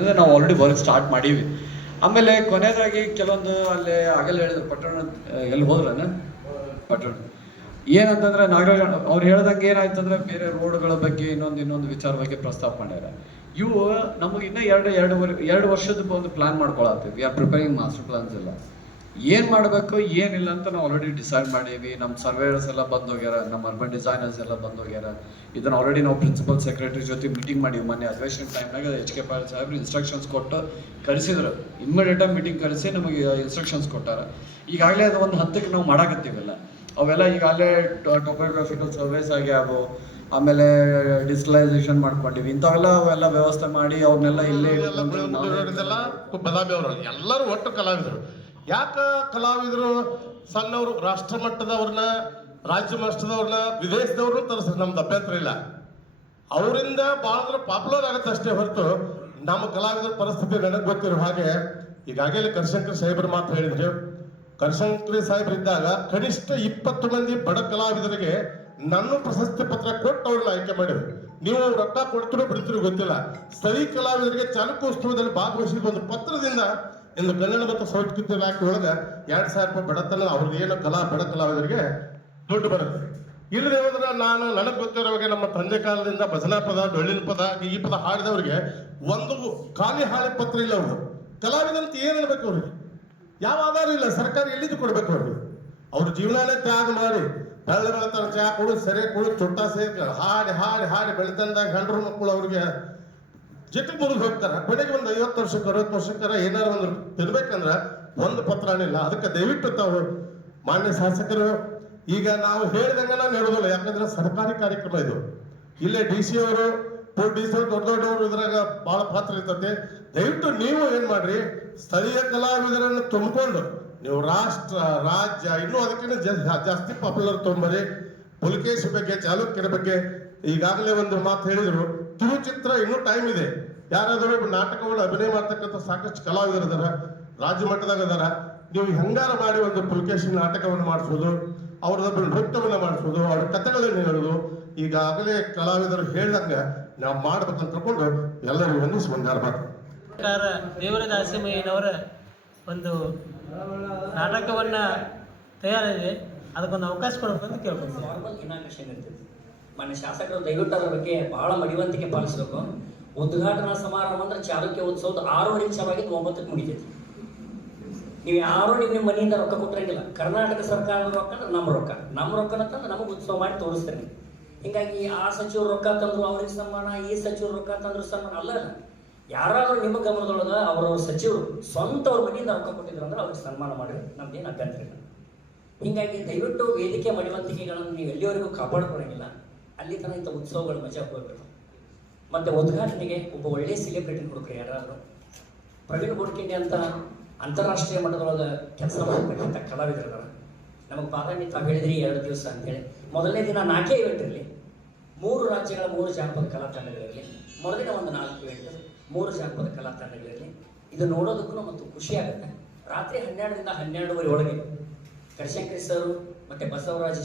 ಇರೋದ್ರಿಂದ ನಾವು already work start ಮಾಡೀವಿ. ಆಮೇಲೆ ಕೊನೆಯದಾಗಿ ಕೆಲವೊಂದು ಅಲ್ಲಿ ಆಗಲೇ ಹೇಳಿದ್ರು, ಪಟ್ಟಣ, ಎಲ್ಲಿ ಹೋದ್ರನ ಪಟ್ಟಣ. ಏನಂತಂದ್ರೆ ನಾಗರಾಜ್ ಅವ್ರು ಹೇಳ್ದಂಗೆ ಏನಾಯ್ತಂದ್ರೆ ಬೇರೆ ರೋಡ್ಗಳ ಬಗ್ಗೆ ಇನ್ನೊಂದು ಇನ್ನೊಂದು ವಿಚಾರ ಬಗ್ಗೆ ಪ್ರಸ್ತಾಪ ಮಾಡ್ಯಾರ. ಇವು ನಮಗೆ ಇನ್ನೂ ಎರಡು ಎರಡು ಎರಡು ವರ್ಷದ ಒಂದು ಪ್ಲಾನ್ ಮಾಡ್ಕೊಳತ್ತೀವಿ ಆರ್ ಪ್ರಿಪೇರಿಂಗ್ ಮಾಸ್ಟರ್ ಪ್ಲಾನ್ಸ್ ಎಲ್ಲ. ಏನ್ ಮಾಡಬೇಕು ಏನಿಲ್ಲ ಅಂತ ನಾವು ಆಲ್ರೆಡಿ ಡಿಸೈಡ್ ಮಾಡೀವಿ. ನಮ್ಮ ಸರ್ವೇಯರ್ಸ್ ಎಲ್ಲ ಬಂದು ಹೋಗ್ಯಾರ ನಮ್ಮ ಅರ್ಬನ್ ಡಿಸೈನರ್ಸ್ ಎಲ್ಲ ಬಂದು ಹೋಗ್ಯಾರ ಇದನ್ನ ಆಲ್ರೆಡಿ ನಾವು ಪ್ರಿನ್ಸಿಪಲ್ ಸೆಕ್ರೆಟರಿ ಜೊತೆ ಮೀಟಿಂಗ್ ಮಾಡೀವಿ ಮೊನ್ನೆ. ಅಧಿವೇಶನ ಟೈಮ್ನಾಗ ಎಚ್ ಕೆ ಪಾಲ್ ಸಾಹೇಬ್ರು ಇನ್ಸ್ಟ್ರಕ್ಷನ್ಸ್ ಕೊಟ್ಟು ಕರೆಸಿದ್ರು. ಇಮ್ಮಿಡಿಯೇಟಾಗಿ ಮೀಟಿಂಗ್ ಕರೆಸಿ ನಮಗೆ ಇನ್ಸ್ಟ್ರಕ್ಷನ್ಸ್ ಕೊಟ್ಟಾರ. ಈಗಾಗಲೇ ಅದು ಒಂದು ಹತ್ತಕ್ಕೆ ನಾವು ಮಾಡಾಕತ್ತೀವಲ್ಲ. ಅವೆಲ್ಲ ಈಗಾಗಲೇ ಟೋಪೋಗ್ರಾಫಿಕಲ್ ಸರ್ವೇಸ್ ಆಗ್ಯಾವು ಆಮೇಲೆ ಡಿಜಿಟಲೈಸೇಷನ್ ಮಾಡ್ಕೊಂಡಿವಿ. ಇಂಥವೆಲ್ಲ ಅವೆಲ್ಲ ವ್ಯವಸ್ಥೆ ಮಾಡಿ ಅವ್ರನ್ನೆಲ್ಲ ಇಲ್ಲೇ ಬದಾಮಿ ಅವರು. ಎಲ್ಲರೂ ಒಟ್ಟು ಕಲಾವಿದರು. ಯಾಕ ಕಲಾವಿದರು ಸಣ್ಣವರು ರಾಷ್ಟ್ರ ಮಟ್ಟದವ್ರನ್ನ ರಾಜ್ಯ ಮಟ್ಟದವ್ರನ್ನ ವಿದೇಶದವ್ರನ್ನ ತರಿಸ್ರಿ, ನಮ್ದು ಅಭ್ಯಂತರ ಇಲ್ಲ. ಅವರಿಂದ ಬಹಳ ಪಾಪ್ಯುಲರ್ ಆಗುತ್ತೆ ಅಷ್ಟೇ ಹೊರತು ನಮ್ಮ ಕಲಾವಿದರ ಪರಿಸ್ಥಿತಿ ನನಗೆ ಗೊತ್ತಿರೋ ಹಾಗೆ ಈಗಾಗಲೇ ಕರ್ಶಂಕರ್ ಸಾಹೇಬ್ರ ಮಾತು ಹೇಳಿದ್ರು. ಕರ್ಶಂಕರಿ ಸಾಹೇಬ್ರು ಇದ್ದಾಗ ಕನಿಷ್ಠ ಇಪ್ಪತ್ತು ಮಂದಿ ಬಡ ಕಲಾವಿದರಿಗೆ ನನ್ನ ಪ್ರಶಸ್ತಿ ಪತ್ರ ಕೊಟ್ಟು ಅವ್ರನ್ನ ಆಯ್ಕೆ ಮಾಡಿದ್ರು. ನೀವು ರೊಕ್ಕ ಕೊಡ್ತಿರೋ ಬಿಡ್ತಿರೋ ಗೊತ್ತಿಲ್ಲ. ಸರಿ ಕಲಾವಿದರಿಗೆ ಚಾಲಕೋತ್ಸವದಲ್ಲಿ ಭಾಗವಹಿಸಿದ ಒಂದು ಪತ್ರದಿಂದ ಇಂದು ಕನ್ನಡ ಮತ್ತು ಸಂಸ್ಕೃತಿ ಇಲಾಖೆ ಒಳಗೆ ಎರಡು ಸಾವಿರ ರೂಪಾಯಿ ಬಡತನ ಅವ್ರಿಗೆ ಏನು ಕಲಾ ಬಡ ಕಲಾವಿದರಿಗೆ ದುಡ್ಡು ಬರುತ್ತೆ. ಇಲ್ಲದೆ ಹೋದ್ರೆ ನಾನು ನನಗೆ ಗೊತ್ತಿರೋವಾಗ ನಮ್ಮ ತಂದೆ ಕಾಲದಿಂದ ಭಜನಾ ಪದ, ಡೊಳ್ಳಿನ ಪದ ಈ ಪದ ಹಾಡಿದವ್ರಿಗೆ ಒಂದು ಖಾಲಿ ಹಾಳೆ ಪತ್ರ ಇಲ್ಲ ಅವರು. ಕಲಾವಿದಂತ ಏನು ಅವ್ರಿಗೆ? ಯಾವ ಆಧಾರ ಇಲ್ಲ, ಸರ್ಕಾರ ಎಲ್ಲಿದ್ದು ಕೊಡ್ಬೇಕು ಅವ್ರಿಗೆ? ಅವ್ರ ಜೀವನನೇ ತ್ಯಾಗ ಮಾಡಿ, ಬೆಳ್ಳ ಬೆಳತಾರ ಚಾ ಕೊಡು, ಸೆರೆ, ಕೊಡು, ಚೊಟ್ಟ ಸೇರಿ ಹಾಡಿ ಹಾಡಿ ಹಾಡಿ ಬೆಳೆದಂದಾಗ ಗಂಡರು ಮಕ್ಕಳು ಅವ್ರಿಗೆ ಜಿಟ್ಟಿಗೆ ಮುರಿದು ಹೋಗ್ತಾರ. ಕೊನೆಗೆ ಒಂದು ಐವತ್ತು ವರ್ಷಕ್ಕೆ, ಅರವತ್ತು ವರ್ಷಕ್ಕಾರ ಏನಾರು ಒಂದು ತಿನ್ಬೇಕಂದ್ರೆ ಒಂದು ಪತ್ರನಿಲ್ಲ ಅದಕ್ಕೆ ದಯವಿಟ್ಟು ತಾವು ಮಾನ್ಯ ಶಾಸಕರು, ಈಗ ನಾವು ಹೇಳ್ದಂಗ ನಾನು ಹೇಳೋದಿಲ್ಲ. ಯಾಕಂದ್ರೆ ಸರ್ಕಾರಿ ಕಾರ್ಯಕ್ರಮ ಇದು. ಇಲ್ಲೇ ಡಿ ಸಿ ಅವರು ಡಿ ಸಿ ದೊಡ್ಡ ದೊಡ್ಡವರು ಇದ್ರಾಗ ಬಹಳ ಪಾತ್ರ ಇರ್ತದೆ ದಯವಿಟ್ಟು ನೀವು ಏನ್ ಮಾಡ್ರಿ, ಸ್ಥಳೀಯ ಕಲಾವಿದರನ್ನು ತುಂಬಿಕೊಂಡು, ನೀವು ರಾಷ್ಟ್ರ, ರಾಜ್ಯ, ಇನ್ನೂ ಅದಕ್ಕಿಂತ ಜಾಸ್ತಿ ಪಾಪ್ಯುಲರ್ ತೊಂಬರಿ. ಪುಲಕೇಶಿ ಬಗ್ಗೆ, ಚಾಲುಕ್ಯರ ಬಗ್ಗೆ ಈಗಾಗಲೇ ಒಂದು ಮಾತು ಹೇಳಿದ್ರು. ಕಿರುಚಿತ್ರ ಇನ್ನೂ ಟೈಮ್ ಇದೆ. ಯಾರಾದರೂ ನಾಟಕವನ್ನು ಅಭಿನಯ ಮಾಡ್ತಕ್ಕಂಥ ಸಾಕಷ್ಟು ಕಲಾವಿದರು ಅದಾರ ರಾಜ್ಯ ಮಟ್ಟದಾಗ ಅದಾರ ನೀವು ಹೆಂಗಾರ ಮಾಡಿ ಒಂದು ಪುಲಿಕೇಶನ್ ನಾಟಕವನ್ನು ಮಾಡಿಸೋದು, ಅವ್ರದೊಬ್ಬರು ನೃತ್ಯವನ್ನು ಮಾಡಿಸೋದು, ಅವ್ರ ಕಥೆಗಳನ್ನು ಹೇಳೋದು, ಈಗಾಗಲೇ ಕಲಾವಿದರು ಹೇಳ್ದಂಗೆ ನಾವು ಮಾಡ್ಬೇಕಂತ ತಿಳ್ಕೊಂಡು ಎಲ್ಲರಿಗೂ ಒಂದು ಬಂದಾರಬಾರ್ದು ದೇವರ ದೇವರದಾಸಿಮಯ್ಯನವರ ಒಂದು ನಾಟಕವನ್ನ ತಯಾರಿದೆ. ಅದಕ್ಕೊಂದು ಅವಕಾಶ ಕೊಡಬೇಕು ಅಂತ ಕೇಳ್ಕೊಳ್ತೀನಿ. ಮಾನ್ಯ ಶಾಸಕರು, ದಯವಿಟ್ಟು ಅದರ ಬಗ್ಗೆ ಬಹಳ ಮಡಿವಂತಿಕೆ ಪಾಲಿಸಬೇಕು. ಉದ್ಘಾಟನಾ ಸಮಾರಂಭ ಅಂದ್ರೆ ಚಾಲುಕ್ಯ ಉತ್ಸವದ ಆರೂವರೆ ಶುರುವಾಗಿದ್ದು ಒಂಬತ್ತಕ್ಕೆ ಮುಗಿತೈತಿ. ನೀವು ಯಾರು ನಿಮ್ಮ ನಿಮ್ಮ ಮನೆಯಿಂದ ರೊಕ್ಕ ಕೊಟ್ಟಿರಂಗಿಲ್ಲ. ಕರ್ನಾಟಕ ಸರ್ಕಾರದ ರೊಕ್ಕ ಅಂದ್ರೆ ನಮ್ಮ ರೊಕ್ಕ. ನಮ್ಮ ರೊಕ್ಕನ ತಂದು ನಮಗೆ ಉತ್ಸವ ಮಾಡಿ ತೋರಿಸ್ತಾರೆ. ಹಿಂಗಾಗಿ ಆ ಸಚಿವರು ರೊಕ್ಕ ತಂದ್ರು, ಅವ್ರಿಗೆ ಸನ್ಮಾನ ಈ ಸಚಿವರು ರೊಕ್ಕ ತಂದ್ರು ಸನ್ಮಾನ ಅಲ್ಲ ಯಾರಾದ್ರೂ ನಿಮ್ಮ ಗಮನದೊಳಗ ಅವರವ್ರ ಸಚಿವರು ಸ್ವಂತ ಅವ್ರ ಮನೆಯಿಂದ ರೊಕ್ಕ ಕೊಟ್ಟಿದ್ರು ಅಂದ್ರೆ ಅವ್ರಿಗೆ ಸನ್ಮಾನ ಮಾಡಿರಿ ನಮ್ದೇನು ಏನು ಇಲ್ಲ. ಹೀಗಾಗಿ ದಯವಿಟ್ಟು ವೇದಿಕೆ ಮಡಿವಂತಿಕೆಗಳನ್ನು ನೀವು ಎಲ್ಲಿವರೆಗೂ ಕಾಪಾಡ್ಕೊಳಂಗಿಲ್ಲ. ಅಲ್ಲಿ ತನಕ ಇಂಥ ಉತ್ಸವಗಳು ಮಜಾ ಹೋಗ್ಬೇಕು ಮತ್ತೆ ಉದ್ಘಾಟನೆಗೆ ಒಬ್ಬ ಒಳ್ಳೆ ಸೆಲೆಬ್ರಿಟಿ ಹುಡುಕ್ರಿ ಯಾರಾದರೂ? ಪ್ರವೀಣ್ ಗೋಡ್ಕಿಂಡಿ ಅಂತ ಅಂತಾರಾಷ್ಟ್ರೀಯ ಮಟ್ಟದೊಳಗೆ ಕೆಲಸ ಮಾಡ್ತಕ್ಕಂಥ ಕಲಾವಿದರಿದ್ದಾರೆ ನಮಗೆ ಬಾದಾಮಿ ತಾವು ಹೇಳಿದ್ರಿ, ಎರಡು ದಿವಸ ಅಂತೇಳಿ ಮೊದಲನೇ ದಿನ ನಾಲ್ಕೇ ಇವೆಂಟ್ ಇರಲಿ. ಮೂರು ರಾಜ್ಯಗಳ ಮೂರು ಜಾನಪದ ಕಲಾ ತಂಡಗಳಿರಲಿ ಮೊದಲಿನ ಒಂದು ನಾಲ್ಕು ಇವೆಂಟ್, ಮೂರು ಜಾನಪದ ಕಲಾ ತಂಡಗಳಿರಲಿ ಇದು ನೋಡೋದಕ್ಕೂ ಮತ್ತು ಖುಷಿ ಆಗುತ್ತೆ. ರಾತ್ರಿ ಹನ್ನೆರಡರಿಂದ ಹನ್ನೆರಡುವರೆ ಒಳಗೆ. ಕರಿಶಂಕರಿ ಸರ್, ಮತ್ತೆ ಬಸವರಾಜ್